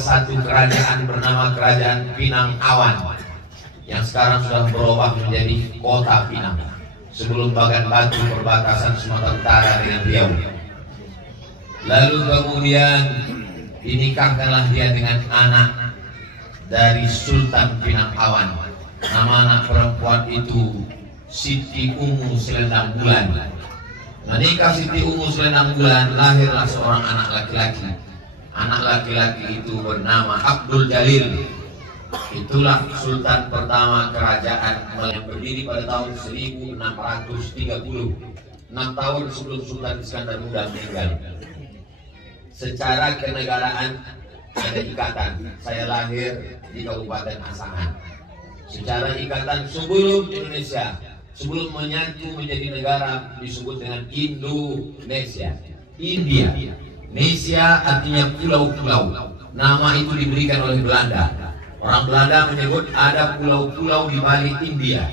satu kerajaan bernama Kerajaan Pinang Awan yang sekarang sudah berubah menjadi Kota Pinang sebelum Bagan Batu perbatasan Sumatera Utara dengan Riau. Lalu kemudian dinikahkanlah dia dengan anak dari Sultan Pinang Awan. Nama anak perempuan itu Siti Ungu Selendang Bulan. Menikah Siti Ungu Selendang Bulan, lahirlah seorang anak laki-laki. Anak laki-laki itu bernama Abdul Jalil. Itulah Sultan pertama kerajaan yang berdiri pada tahun 1630, 6 tahun sebelum Sultan Iskandar Muda meninggal. Secara kenegaraan ada ikatan. Saya lahir di Kabupaten Asahan. Secara ikatan sebelum Indonesia, sebelum menyatu menjadi negara disebut dengan Indonesia. India. Indonesia artinya pulau-pulau. Nama itu diberikan oleh Belanda. Orang Belanda menyebut ada pulau-pulau di balik India,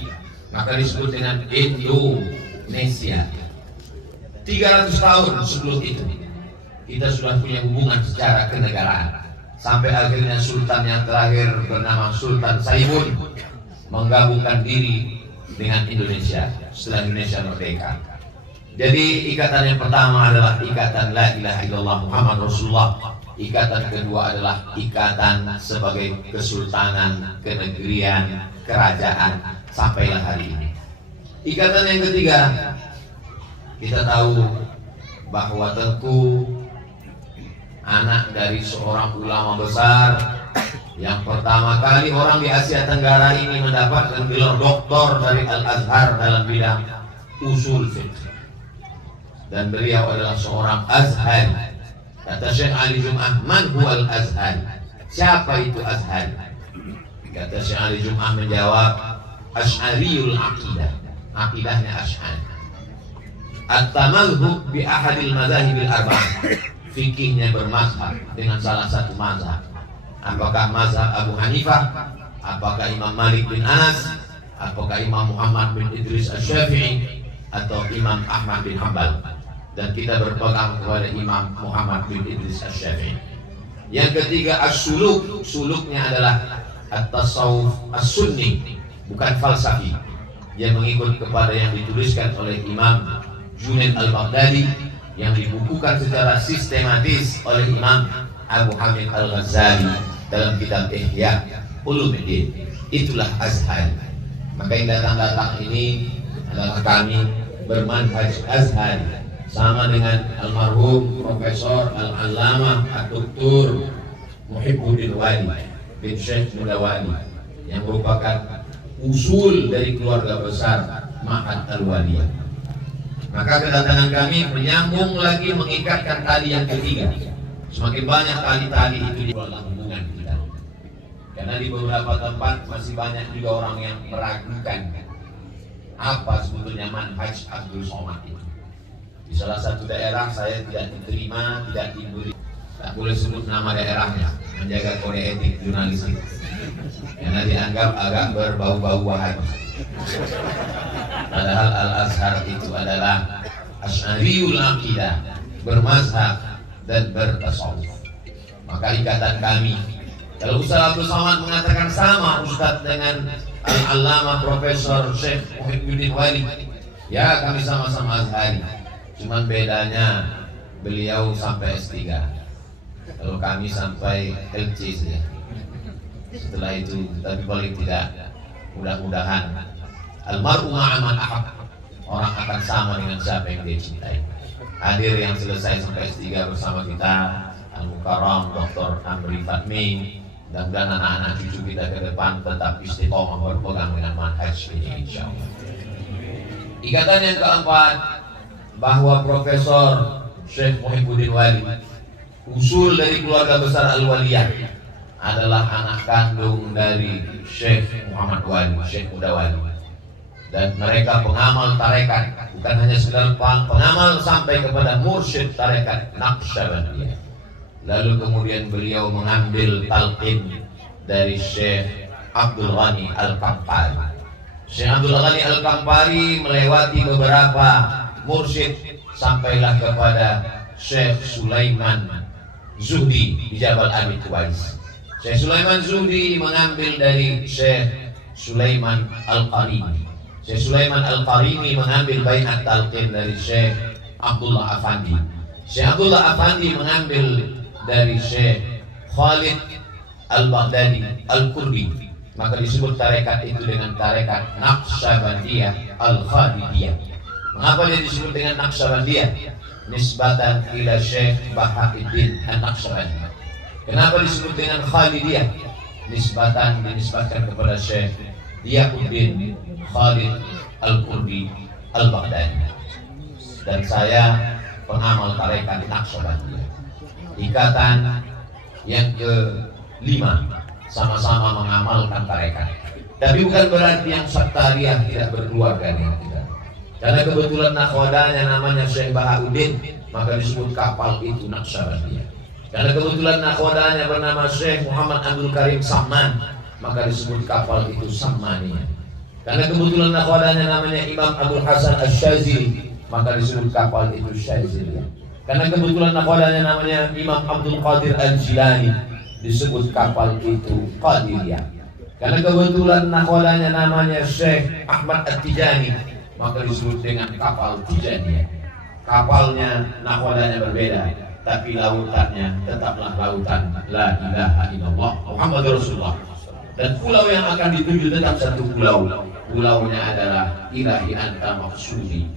maka disebut dengan Indonesia. 300 tahun sebelum itu kita sudah punya hubungan secara kenegaraan, sampai akhirnya Sultan yang terakhir bernama Sultan Saimun menggabungkan diri dengan Indonesia setelah Indonesia merdeka. Jadi ikatan yang pertama adalah ikatan La ilaha illallah Muhammad Rasulullah. Ikatan kedua adalah ikatan sebagai kesultanan, kenegerian, kerajaan sampailah hari ini. Ikatan yang ketiga, kita tahu bahwa Tengku anak dari seorang ulama besar yang pertama kali orang di Asia Tenggara ini mendapatkan gelar doktor dari Al-Azhar dalam bidang usul fiqh. Dan beliau adalah seorang Azhari. Kata Syekh Ali Jum'ah, man huwal Azhari? Siapa itu Azhari? Kata Syekh Ali Jum'ah menjawab, Asy'ariyul aqidah. Aqidahnya Asy'ari. At-tamadhub bi ahadil madzahibil arba'ah. Fikihnya bermazhab dengan salah satu mazhab. Apakah mazhab Abu Hanifah? Apakah Imam Malik bin Anas? Apakah Imam Muhammad bin Idris Asy-Syafi'i? Atau Imam Ahmad bin Hanbal? Dan kita berpegang kepada Imam Muhammad bin Idris Asy-Syafi'i. Yang ketiga as-suluk. Suluknya adalah at-tasawuf as-sunni, bukan falsafi. Dia mengikut kepada yang dituliskan oleh Imam Junaid al-Baghdadi, yang dibukukan secara sistematis oleh Imam Abu Hamid al-Ghazali dalam kitab Ihya Ulumuddin. Itulah Azhar. Maka yang datang-datang ini adalah kami bermanhaj Azhar, sama dengan almarhum Profesor Al-Allamah Ad-Doktor Muhibbuddin Wali bin Syekh Mudawali, yang merupakan usul dari keluarga besar Ma'had Al-Waliyah. Maka kedatangan kami menyambung lagi, mengikatkan tali yang ketiga. Semakin banyak tali-tali itu di dalam hubungan kita, karena di beberapa tempat masih banyak juga orang yang meragukan apa sebetulnya manhaj Abdul Somad itu. Di salah satu daerah saya tidak diterima, tidak diberi, tak boleh sebut nama daerahnya, menjaga kode etik jurnalistik, karena dianggap agak berbau-bau wahabi. Padahal Al-Azhar itu adalah Asy'ariyul aqidah, bermazhab dan bertasawuf. Maka ikatan kami, kalau Ustaz Abdul Somad mengatakan sama Ustaz dengan Al-Allamah Profesor Syekh Muhibbuddin Wali, ya kami sama-sama Azhari, cuman bedanya beliau sampai S3, kalau kami sampai LC saja. Setelah itu, tapi paling tidak, mudah-mudahan almar'u ma'a man ahab, orang akan sama dengan siapa yang dia cintai. Hadir yang selesai sampai S3 bersama kita Al-Mukarram Dr. Amri Fatmi, dan anak-anak cucu kita ke depan tetap istiqomah berpegang dengan manhaj ini insyaallah. Ikatan yang keempat, bahwa Profesor Syekh Muhibbuddin Wali, usul dari keluarga besar Al-Waliyah, adalah anak kandung dari Syekh Muhammad Wali, Syekh Mudawali. Dan mereka pengamal tarekat, bukan hanya sekedar pengamal, sampai kepada mursyid tarekat Naqsyabandiyah. Lalu kemudian beliau mengambil talqin dari Syekh Abdul Ghani Al-Kampari. Syekh Abdul Ghani Al-Kampari melewati beberapa mursyid, sampailah kepada Syekh Sulaiman Zuhdi di Jabal Abi Qubais. Syekh Sulaiman Zuhdi mengambil dari Syekh Sulaiman Al-Qarimi. Syekh Sulaiman Al-Qarimi mengambil Bai'at Talqin dari Syekh Abdullah Afandi. Syekh Abdullah Afandi mengambil dari Syekh Khalid Al-Baghdadi Al-Qurbi. Maka disebut tarekat itu dengan tarekat Naqsyabandiyah Al-Khalidiyah. Mengapa dia disebut dengan Naqsyabandiyah? Nisbatan ila Syekh Bahauddin An-Naqsyabandi. Kenapa disebut dengan Khalidiyah? Dinisbatkan kepada Syekh Diyaquddin Khalid Al-Qurbi Al-Baghdadi. Dan saya pengamal tarekat Naqsyabandiyah. Ikatan yang ke-5, sama-sama mengamalkan tarekat. Tapi bukan berarti yang sektarian tidak berkeluarga dengan kita. Karena kebetulan nakhodanya namanya Syekh Bahauddin, maka disebut kapal itu Naqsyabandiyah. Karena kebetulan nakhodanya bernama Syekh Muhammad Abdul Karim Samman, maka disebut kapal itu Sammaniyah. Karena kebetulan nakhodanya namanya Imam Abdul Hasan Asy-Syadzili, maka disebut kapal itu Syadziliyah. Karena kebetulan nakhodanya namanya Imam Abdul Qadir Al-Jilani, disebut kapal itu Qadiriyah. Karena kebetulan nakhodanya namanya Syekh Ahmad At-Tijani, maka disebut dengan kapal Tijaniyah. Kapalnya nakhodanya berbeda, tapi lautannya tetaplah lautan La ilaha illallah Muhammadur Rasulullah. Dan pulau yang akan dituju tetap satu pulau. Pulaunya adalah ilahi anta maksudi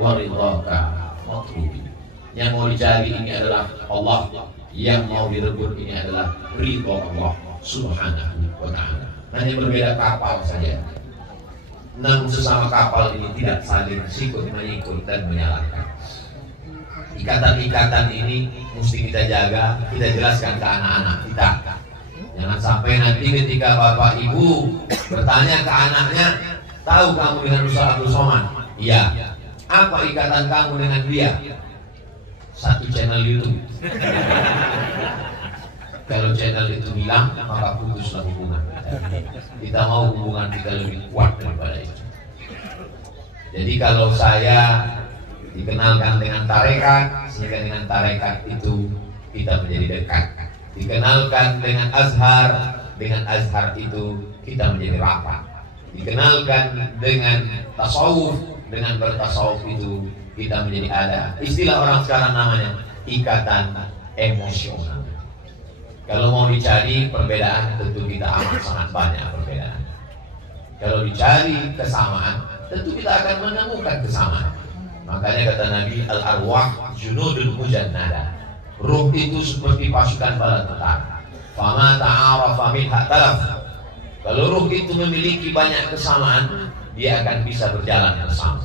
wa ridhaka matlubi. Yang mau dicari ini adalah Allah, yang mau direbut ini adalah ridho Allah subhanahu wa ta'ala. Hanya berbeda kapal saja, namun sesama kapal ini tidak saling sikut mengikut dan menyalahkan. Ikatan-ikatan ini mesti kita jaga, kita jelaskan ke anak-anak kita. Jangan sampai nanti ketika bapak ibu bertanya ke anaknya, tahu kamu dengan Ustaz Abdul Somad? Iya. Apa ikatan kamu dengan dia? Satu channel YouTube. Kalau channel itu hilang, maka putuslah hubungan. Kita mau hubungan kita lebih kuat daripada itu. Jadi kalau saya dikenalkan dengan tarekat, sehingga dengan tarekat itu kita menjadi dekat. Dikenalkan dengan azhar itu kita menjadi rapat. Dikenalkan dengan tasawuf, dengan bertasawuf itu kita menjadi ada. Istilah orang sekarang namanya ikatan emosional. Kalau mau dicari perbedaan, tentu kita amat sangat banyak perbedaan. Kalau dicari kesamaan, tentu kita akan menemukan kesamaan. Makanya kata Nabi, al-arwah junudun mujannada. Ruh itu seperti pasukan bala tentara. Fama ta'arafa minha talaf. Kalau ruh itu memiliki banyak kesamaan, dia akan bisa berjalan bersama.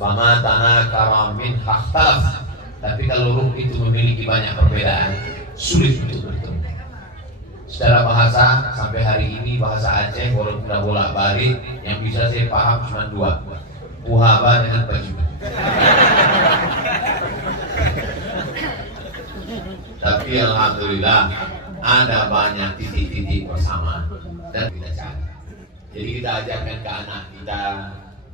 Fama tanakara minha talaf. Tapi kalau ruh itu memiliki banyak perbedaan, sulit untuk bertemu. Secara bahasa sampai hari ini bahasa Aceh walaupun sudah bolak-balik, yang bisa saya paham cuma dua, Puhaba dengan Baju. Tapi alhamdulillah ada banyak titik-titik bersama dan kita cari. Jadi kita ajarkan ke anak kita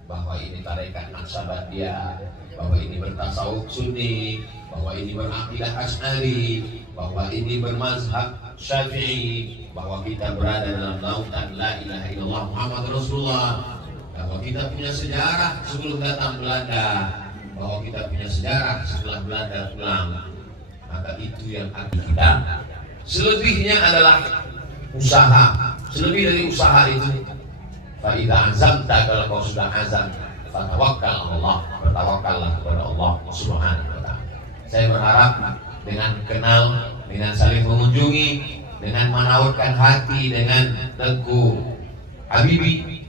bahwa ini tarekat Naqsyabandiyah, bahwa ini bertasawuf Sunni, bahwa ini berakidah Asy'ari, bahwa ini bermazhab Syafi'i, bahwa kita berada dalam lautan La ilaha illallah Muhammadur Rasulullah, bahwa kita punya sejarah sebelum datang Belanda, bahwa kita punya sejarah setelah Belanda pulang. Maka itu yang akan kita. Selebihnya adalah usaha. Selebih dari usaha itu, fa'idha azamta, kalau kau sudah azam, fatawakkal Allah, bertawakallah kepada Allah subhanahu wa ta'ala. Saya berharap dengan kenal, dengan saling mengunjungi, dengan menautkan hati dengan Tengku Habibi,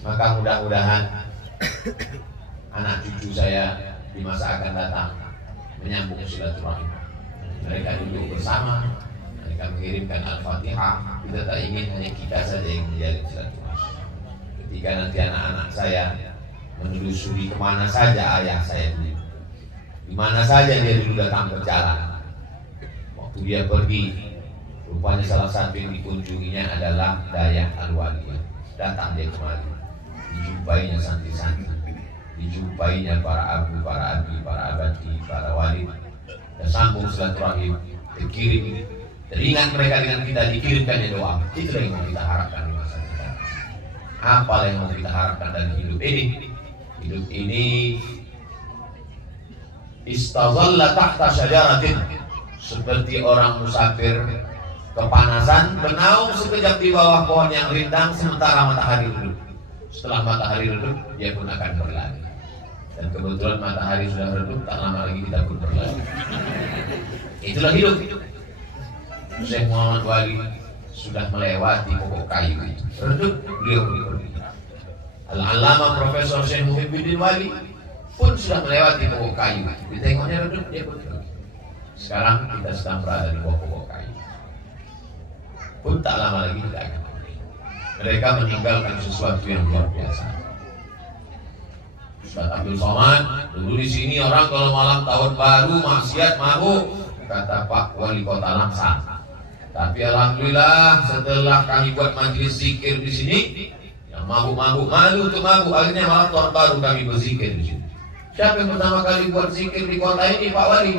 maka mudah-mudahan anak cucu saya di masa akan datang menyambung silaturahim. Mereka duduk bersama, mereka mengirimkan Al-Fatihah. Kita tak ingin hanya kita saja yang menjalin silaturahim. Ketika nanti anak-anak saya menelusuri kemana saja ayah saya dulu, di mana saja dia dulu datang berjalan, waktu dia pergi, rupanya salah satu yang dikunjunginya adalah Dayak Al-Waliyah. Datang dia kemari, dijumpainya santri-santri, dijumpainya para abu, para abi, para abadi, para wali, dan sambung silaturahim dikirim teringat mereka dengan kita, dikirimkannya doa. Itu yang mau kita harapkan di masa kita. Apa yang mau kita harapkan dari hidup ini? Hidup ini istazalla tahta syajaratin, seperti orang musafir kepanasan bernaung sekejap di bawah pohon yang rindang sementara matahari redup. Setelah matahari redup, dia pun akan berlari. Dan kebetulan matahari sudah redup, tak lama lagi kita pun berlari. Itulah hidup. Syekh Muhammad Wali sudah melewati pokok kayu itu. Redup, beliau pergi. Al-Allamah Profesor Syekh Muhibbuddin Wali pun sudah melewati pokok kayu. Ditengoknya redup, dia pun pergi. Sekarang kita sedang berada di bawah pokok kayu. Pun tak lama lagi kita akan pergi. Mereka meninggalkan sesuatu yang luar biasa. Ustaz Abdul Somad dulu di sini orang kalau malam tahun baru maksiat mabuk, kata Pak Wali Kota Langsang. Tapi alhamdulillah setelah kami buat majelis zikir di sini, yang mabuk-mabuk malu untuk mabuk, akhirnya malam tahun baru kami berzikir di sini. Siapa yang pertama kali buat zikir di kota ini, Pak Wali?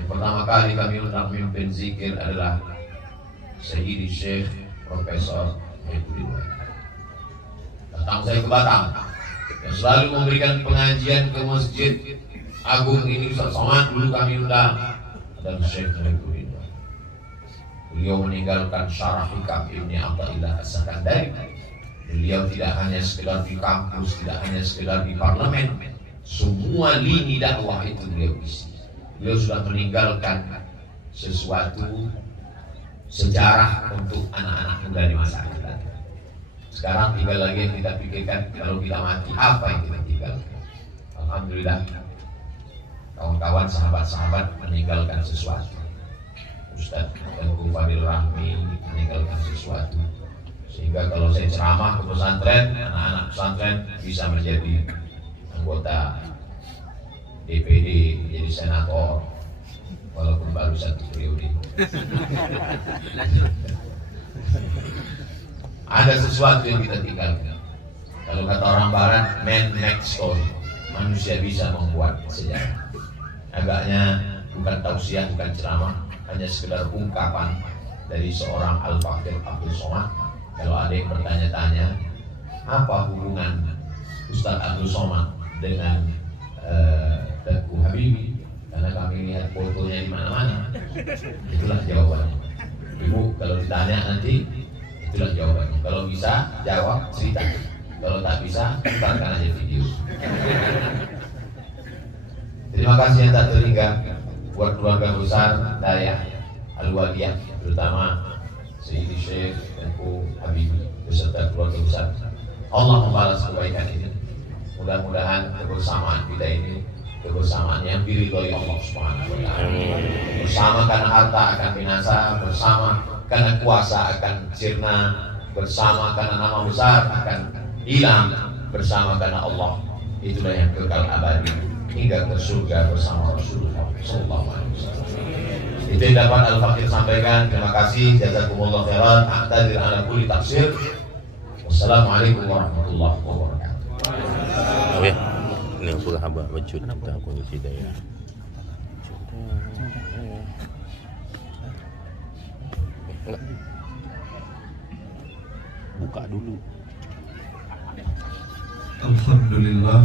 Yang pertama kali kami undang memimpin zikir adalah Sayyidi Syekh Profesor Muhibbuddin Wali. Datang saya ke Batam, yang selalu memberikan pengajian ke Masjid Agung ini Ustaz Somad, dulu kami undang, dan Syekh Muhibbuddin Wali. Beliau meninggalkan syarah hikam Ibni Athaillah As-Sakandari. Beliau tidak hanya sekedar di kampus, tidak hanya sekedar di parlemen, semua lini dakwah itu beliau isi. Beliau sudah meninggalkan sesuatu sejarah untuk anak-anak muda di masa kita. Sekarang tinggal lagi yang kita pikirkan, kalau kita mati apa yang kita tinggalkan. Alhamdulillah kawan-kawan, sahabat-sahabat meninggalkan sesuatu. Ustaz Tengku Fadil Rahmi meninggalkan sesuatu, sehingga kalau saya ceramah ke pesantren, anak-anak pesantren bisa menjadi anggota DPD, menjadi senator, walaupun baru satu periode. Ada sesuatu yang kita tinggalkan. Kalau kata orang Barat, man makes story, manusia bisa membuat sejarah. Agaknya bukan tausiah, bukan ceramah, hanya sekedar ungkapan dari seorang Al-Fakir Abdul Somad. Kalau ada yang bertanya-tanya apa hubungan Ustaz Abdul Somad dengan Tengku Habibie, karena kami lihat fotonya di mana-mana, itulah jawabannya. Ibu kalau ditanya nanti, itulah jawabannya. Kalau bisa jawab, cerita. Kalau tak bisa, putarkan aja video. Terima kasih yang tak terhingga buat keluarga besar Dayah Al-Waliyah, terutama Sayyidi Syekh Tengku Habibie beserta keluarga besar. Allah membalas kebaikan ini. Mudah-mudahan kebersamaan kita ini kebersamaan yang diridhoi Allah Subhanahu wa taala. Bersama karena harta akan binasa, bersama karena kuasa akan sirna, bersama karena nama besar akan hilang, bersama karena Allah itulah yang kekal abadi hingga ke surga bersama Rasulullah sallallahu alaihi wasallam. Itu yang dapat Al-Fakir sampaikan. Terima kasih, jazakumullah khairan. A'tadir ala kulli tafsir. Wassalamualaikum warahmatullahi wabarakatuh. Oh ya, ini surah Haba Wajud kita kunci daya. Buka dulu. Alhamdulillah.